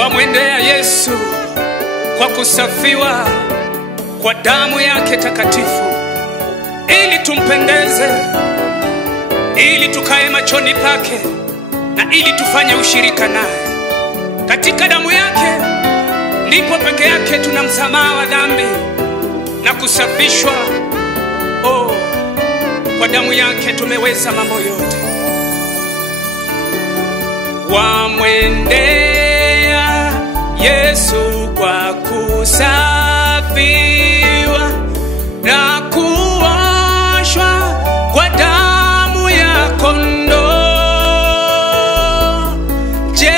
wamwendea Yesu kwa kusafiwa kwa damu yake takatifu, ili tumpendeze, ili tukae machoni pake, na ili tufanye ushirika naye. Katika damu yake ndipo peke yake tuna msamaha wa dhambi na kusafishwa. Kwa damu yake tumeweza mambo yote. Wamwendea Yesu kwa kusafiwa na kuoshwa kwa damu ya kondoo. Je,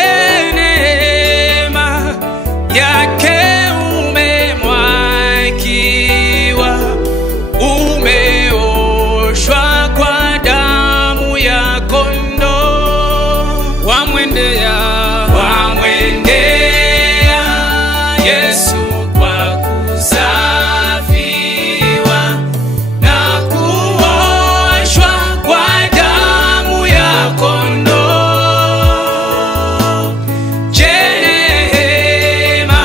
neema yake umemwagiwa, umeoshwa kwa damu ya kondoo. Wamwendea Yesu kwa kusafiwa na kuoshwa kwa damu ya kondoo. Je, neema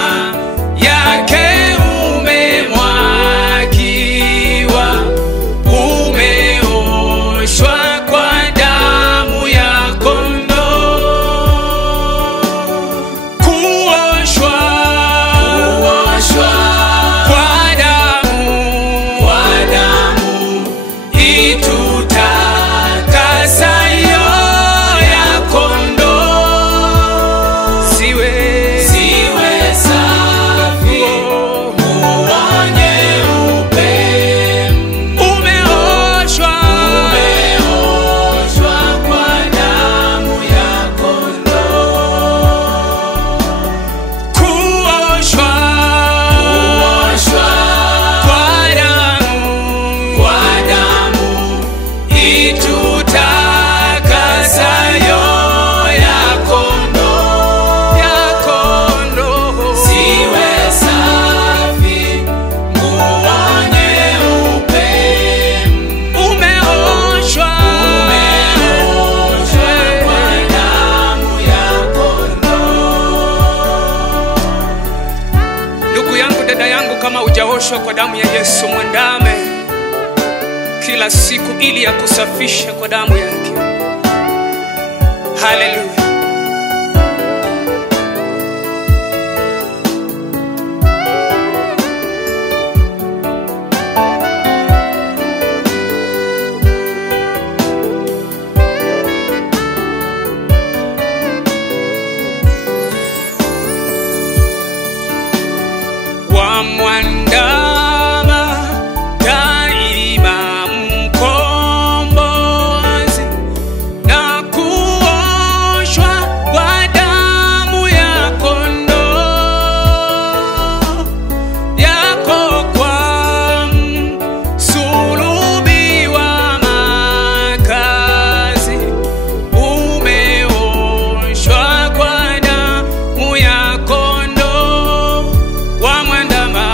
yake umemwagiwa, umeoshwa kwa damu ya kondoo. Kuoshwa hujaoshwa kwa damu ya Yesu, mwandame kila siku ili ya kusafisha kwa damu yake. Haleluya. Wamwandama daima mkombozi na kuoshwa kwa damu ya kondoo yako, kwa msulubi wa makazi umeoshwa kwa damu ya kondoo. Wamwandama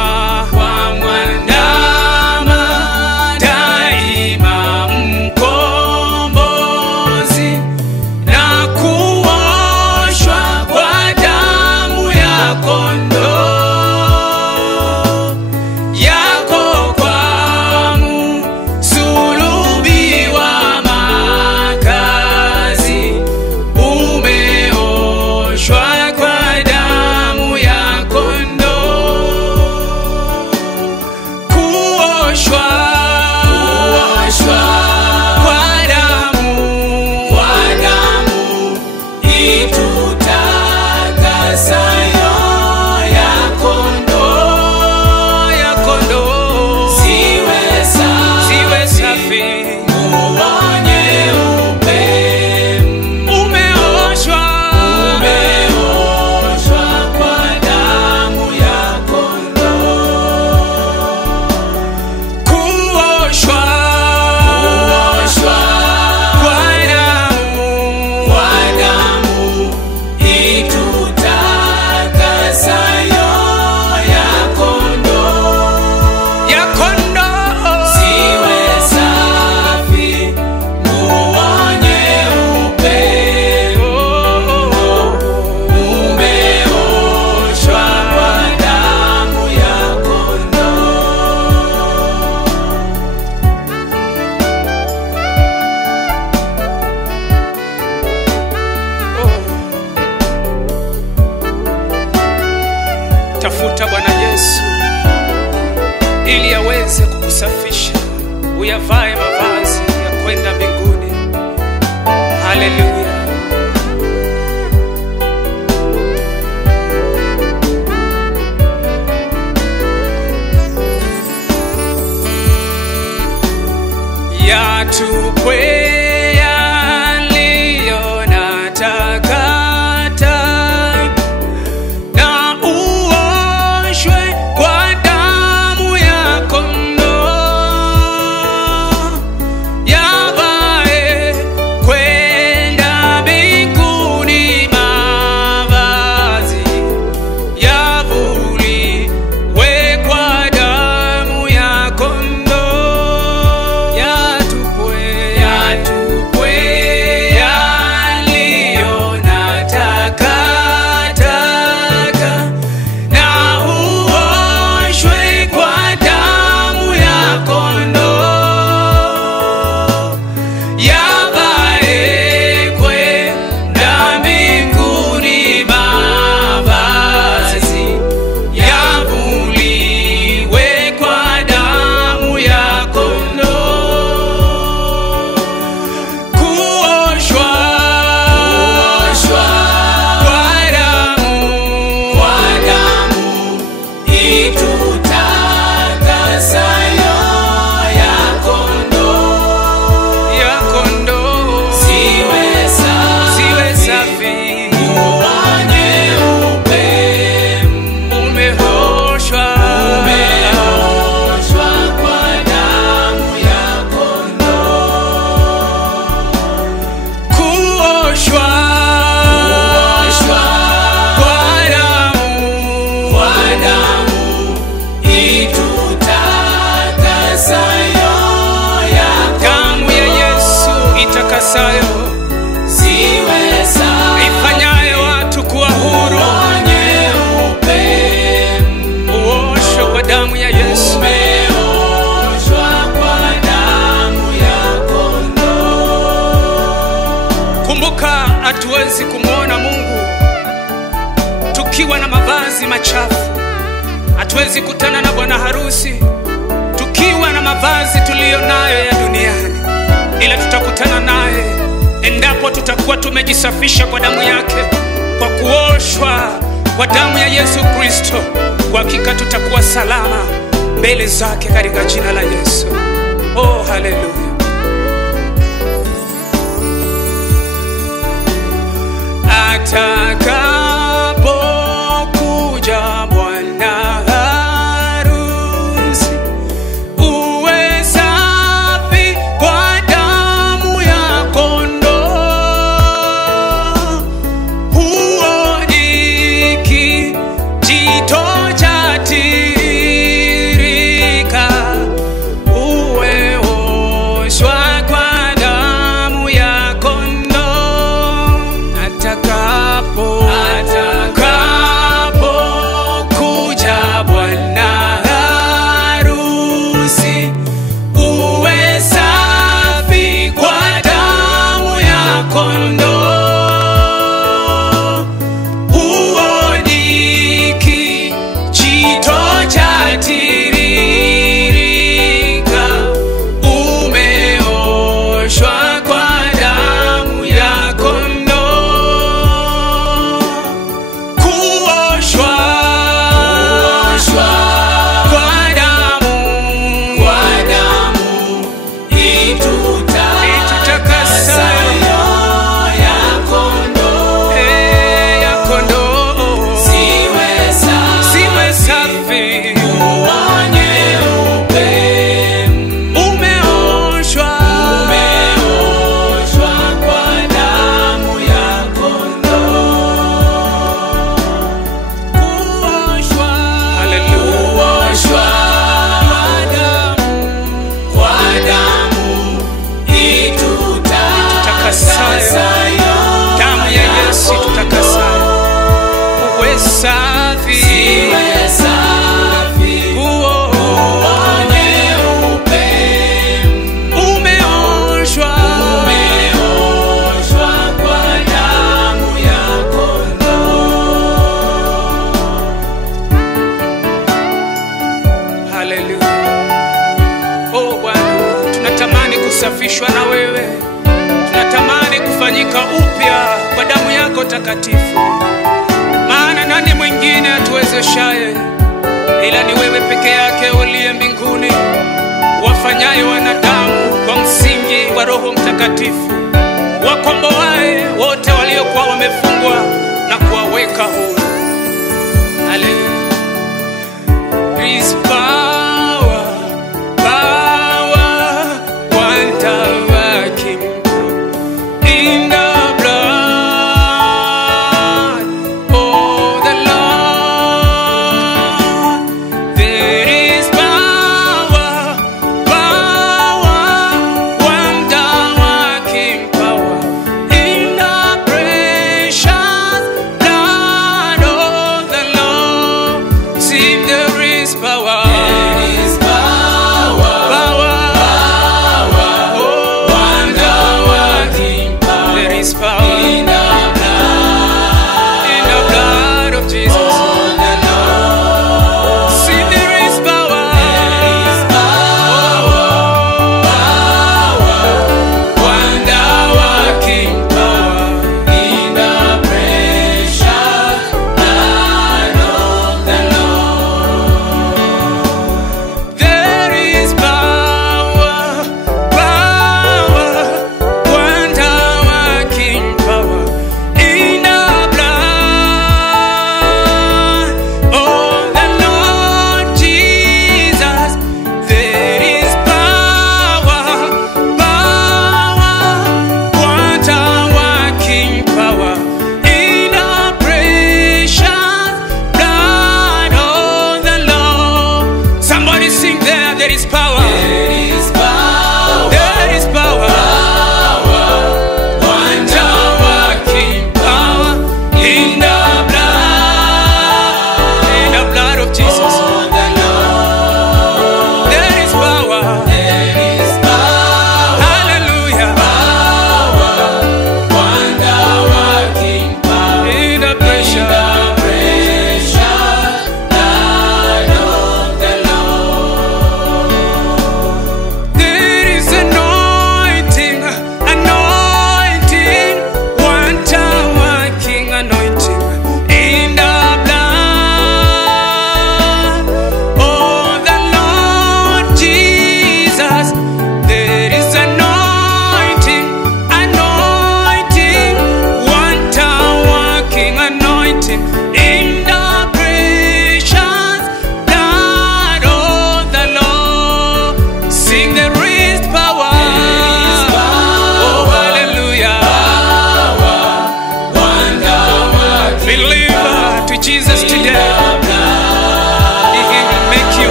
daima mkombozi na kuoshwa kwa damu ya kondoo yako, kwa msulubi wa makazi umeoshwa kwa damu ya kondoo. Kuoshwa kwa damu itutakasayo ya kondoo, siwe safi, nyeupe, umeoshwa kwa damu ya kondoo. uyavae mavazi ya kwenda mbinguni. Haleluya. Yatupwe yaliyo na takataka na uoshwe kwa damu ya kondoo, yavae kwenda mbinguni mavazi yavuliwe kwa damu ya kondoo. Ifanyaye watu kuwa huru, uoshwe kwa damu ya Yesu. Kumbuka, hatuwezi kumwona Mungu tukiwa na mavazi machafu. Hatuwezi kutana na bwana harusi tukiwa na mavazi tuliyonayo ya duniani, ila tutakutana naye endapo tutakuwa tumejisafisha kwa damu yake, kwa kuoshwa kwa damu ya Yesu Kristo. Kwa hakika tutakuwa salama mbele zake katika jina la Yesu. Oh, haleluya. Atakapokuja bwana harusi, uwe safi kwa damu ya kondoo. Huo ni kijito cha tiririka, uwe oshwa kwa damu ya kondoo. Atakapo kusafishwa na wewe. Tunatamani kufanyika upya kwa damu yako takatifu. Maana nani mwingine atuwezeshaye ila ni wewe peke yake uliye mbinguni, wafanyaye wanadamu kwa msingi wa Roho Mtakatifu, wakomboaye wote waliokuwa wamefungwa na kuwaweka huru. Haleluya. There is power, power, wonder working in the blood of the Lord. There is power, power, wonder working power in the precious blood of the Lord. See, there is power.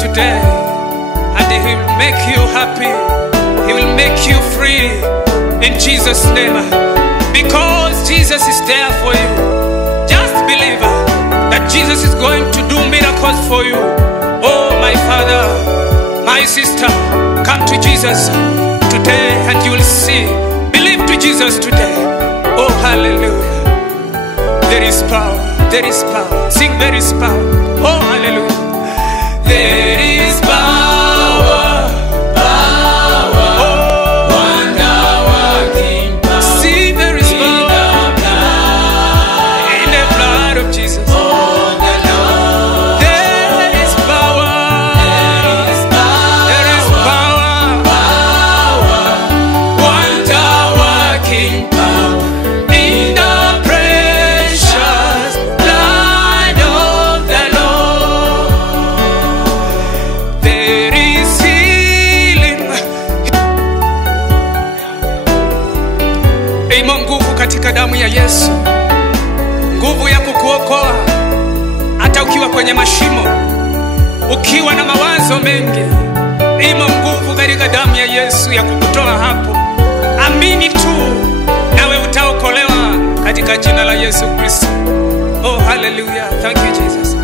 Today, and He will make you happy. He will make you free in Jesus' name, because Jesus is there for you. Just believe that Jesus is going to do miracles for you. Oh, my father, my sister, come to Jesus today and you will see. Believe to Jesus today. Oh, hallelujah. There is power, there is power. Sing, there is power. Oh, hallelujah. There is power, power, oh, wonder-working power. See, there is power in the blood of Jesus. Oh, the Lord. There is power, there is power, power, wonder-working power in the precious blood of the Lord. There is healing. Imo nguvu katika damu ya Yesu, nguvu ya kukuokoa hata ukiwa kwenye mashimo, ukiwa na mawazo mengi. Imo nguvu katika damu ya Yesu ya kukutoa hapo. Amini tu nawe utaokolewa katika jina la Yesu Kristo. Oh, hallelujah. Thank you, Jesus.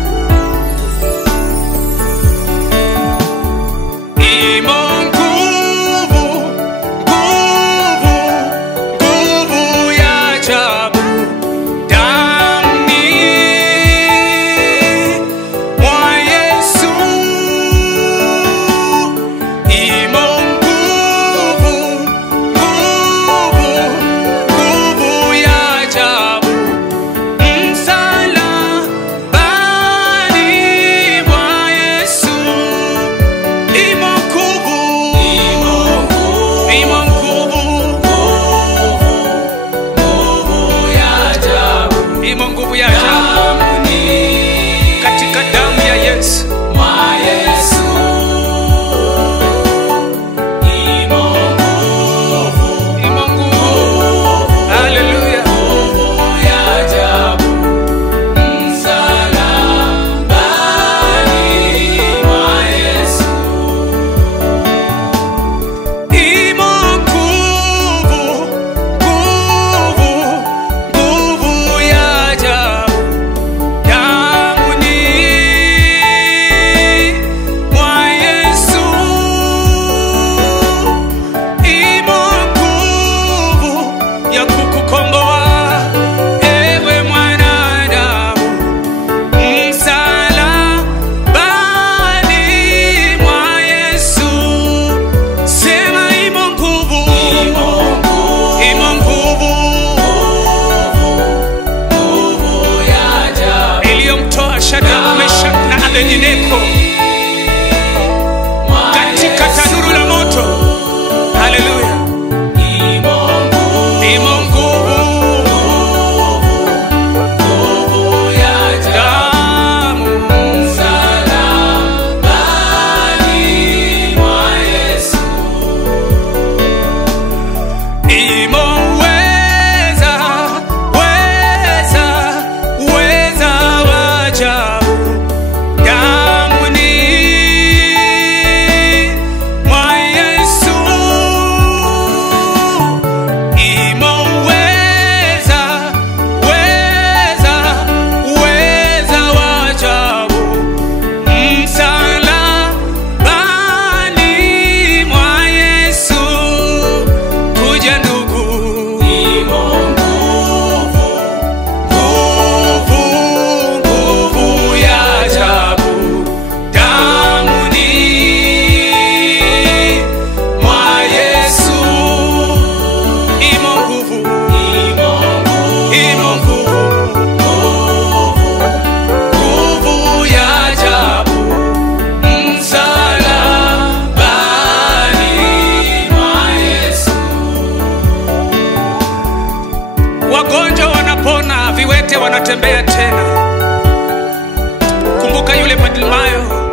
Nakumbuka yule Bartimayo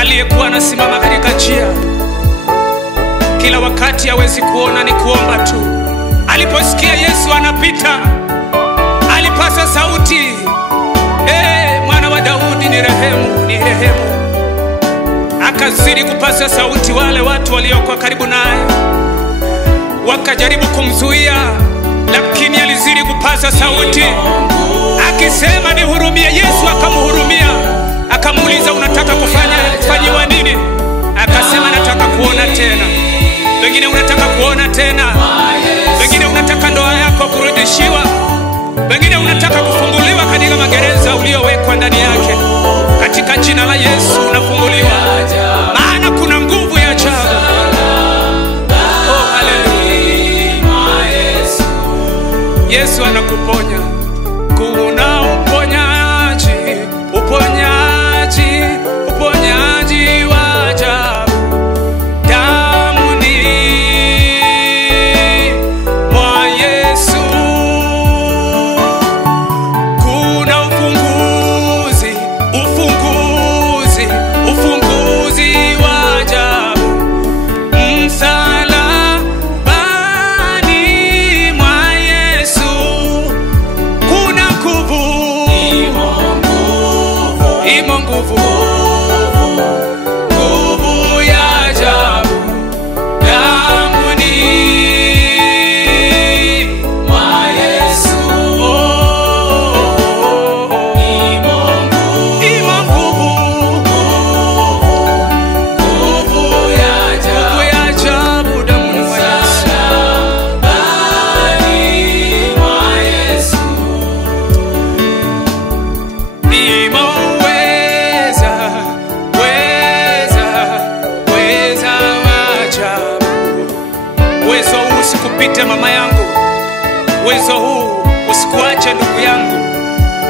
aliyekuwa anasimama katika njia, kila wakati hawezi kuona, ni kuomba tu. Aliposikia Yesu anapita, alipasa sauti, mwana wa Daudi nirehemu, nirehemu. Akazidi kupasa sauti. Wale watu waliokuwa karibu naye wakajaribu kumzuia, lakini alizidi kupasa sauti akisema, nihurumie. Yesu akamhurumia, akamuuliza, unataka kufanyiwa nini? Akasema, nataka kuona tena. Wengine unataka kuona tena, wengine unataka ndoa yako kurudishiwa, wengine unataka kufunguliwa katika magereza uliowekwa ndani yake. Katika jina la Yesu unafunguliwa, maana kuna nguvu ya ajabu. Oh, haleluya. Yesu anakuponya. Kuna uponyaji, uponyaji, uponyaji wa ajabu damuni mwa Yesu. Kuna ufunguzi, ufunguzi, ufunguzi wa ajabu msalabani mwa Yesu. Kuna nguvu, imo nguvu, nguvu ya ajabu damuni mwa Yesu. Imo nguvu, nguvu ya ajabu damuni mwa Yesu. Uwezo huu usikupite mama yangu, uwezo huu usikuache ndugu yangu,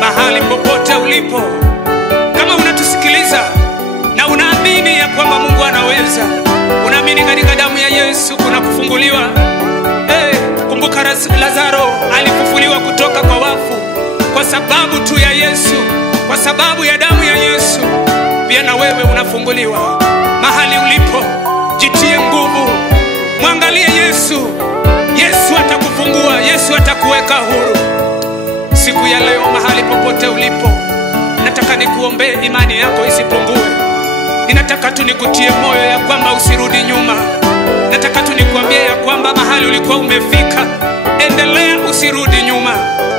mahali popote ulipo. Kama unatusikiliza na unaamini ya kwamba Mungu anaweza, unaamini katika damu ya Yesu kuna kufunguliwa. Kumbuka Lazaro alifufuliwa kutoka kwa wafu kwa sababu tu ya Yesu, kwa sababu ya damu ya Yesu. Pia na wewe unafunguliwa mahali ulipo. Jitie nguvu, mwangalie Yesu. Yesu atakufungua, Yesu atakuweka huru. Siku ya leo mahali popote ulipo, nataka nikuombee imani yako isipungue. Ninataka tu nikutie moyo ya kwamba usirudi nyuma. Nataka tu nikuambie ya kwamba mahali ulikuwa umefika, endelea, usirudi nyuma,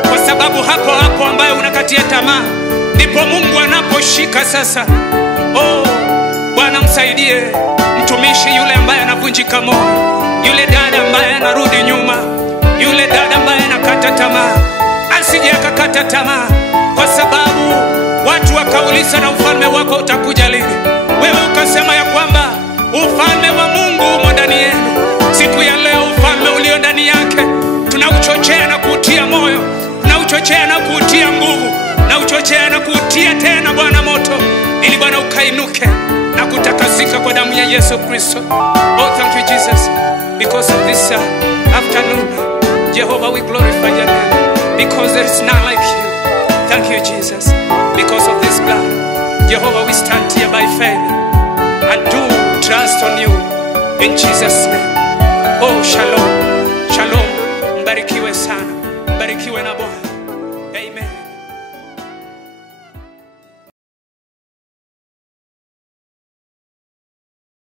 kwa sababu hapo hapo ambayo unakatia tamaa ndipo Mungu anaposhika sasa. Bwana msaidie mtumishi yule ambaye anavunjika moyo, yule dada ambaye anarudi nyuma, yule dada ambaye anakata tamaa, asije akakata tamaa, kwa sababu watu wakauliza, na ufalme wako utakuja lini? Wewe ukasema ya kwamba ufalme wa Mungu umo ndani yenu. Siku ya leo ufalme ulio ndani yake tunauchochea na kuutia moyo, tunauchochea na kuutia nguvu, na uchochea na kuutia tena Bwana moto, ili Bwana ukainuke na kutakasika kwa damu ya Yesu Kristo. Thank you Jesus, because of this afternoon, Jehovah, we glorify your name, because there is none like you. Thank you Jesus, because of this blood, Jehovah, we stand here by faith and do trust on you, in Jesus' name.